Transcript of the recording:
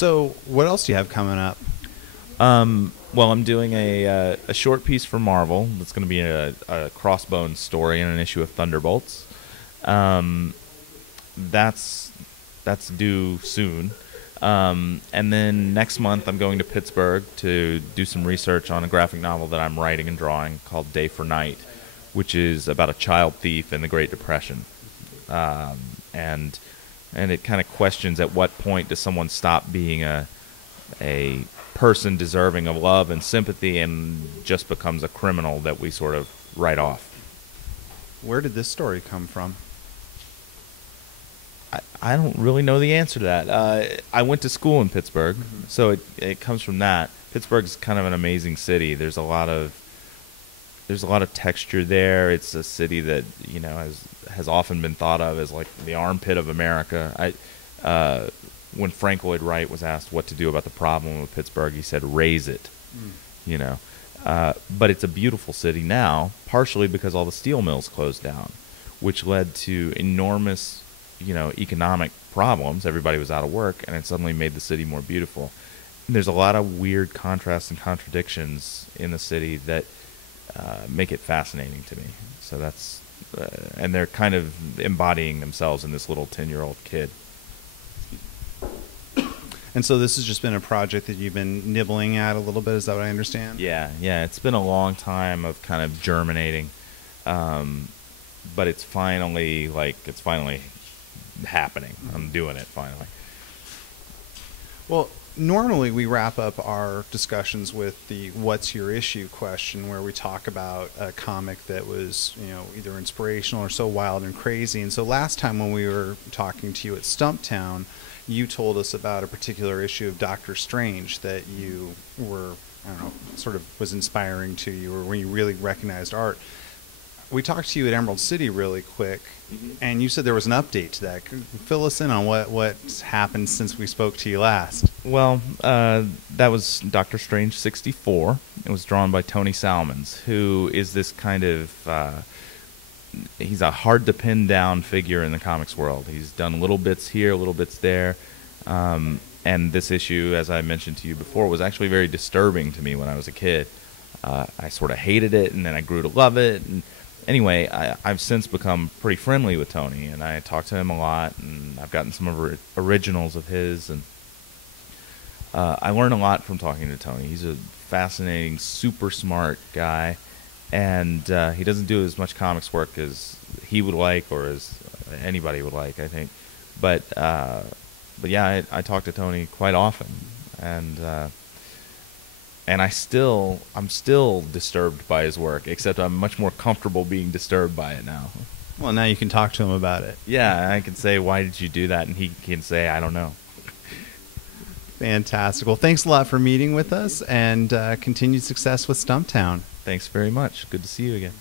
So what else do you have coming up? Well, I'm doing a short piece for Marvel. That's going to be a Crossbones story in an issue of Thunderbolts. Um, that's due soon. And then next month I'm going to Pittsburgh to do some research on a graphic novel that I'm writing and drawing called Day for Night, which is about a child thief in the Great Depression. And it kind of questions at what point does someone stop being a person deserving of love and sympathy and just becomes a criminal that we sort of write off. Where did this story come from? I don't really know the answer to that. I went to school in Pittsburgh, so it comes from that. Pittsburgh's kind of an amazing city. There's a lot of texture there. It's a city that has often been thought of as like the armpit of America. When Frank Lloyd Wright was asked what to do about the problem with Pittsburgh, he said, "Raise it." But it's a beautiful city now, partially because all the steel mills closed down, which led to enormous economic problems. Everybody was out of work, and it suddenly made the city more beautiful. And there's a lot of weird contrasts and contradictions in the city that make it fascinating to me. So that's and they're kind of embodying themselves in this little 10-year-old kid. And so this has just been a project that you've been nibbling at a little bit. Is that what I understand? Yeah. It's been a long time of kind of germinating, but it's finally happening. I'm doing it finally. Well, normally we wrap up our discussions with the "What's your issue?" question, where we talk about a comic that was, either inspirational or so wild and crazy. And so last time when we were talking to you at Stumptown, you told us about a particular issue of Doctor Strange that you were, sort of was inspiring to you, or when you really recognized art. We talked to you at Emerald City really quick, and you said there was an update to that. Fill us in on what's happened since we spoke to you last. Well, that was Doctor Strange 64. It was drawn by Tony Salmons, who is this kind of... he's a hard-to-pin-down figure in the comics world. He's done little bits here, little bits there. And this issue, as I mentioned to you before, was actually very disturbing to me when I was a kid. I sort of hated it, and then I grew to love it. And anyway, I've since become pretty friendly with Tony, and I talk to him a lot, and I've gotten some of originals of his, and I learn a lot from talking to Tony. He's a fascinating, super smart guy, and he doesn't do as much comics work as he would like, or as anybody would like, I think. But yeah, I talk to Tony quite often, and I'm still disturbed by his work, except I'm much more comfortable being disturbed by it now. Well, now you can talk to him about it. Yeah, I can say, "Why did you do that?" And he can say, "I don't know." Fantastic. Well, thanks a lot for meeting with us, and continued success with Stumptown. Thanks very much. Good to see you again.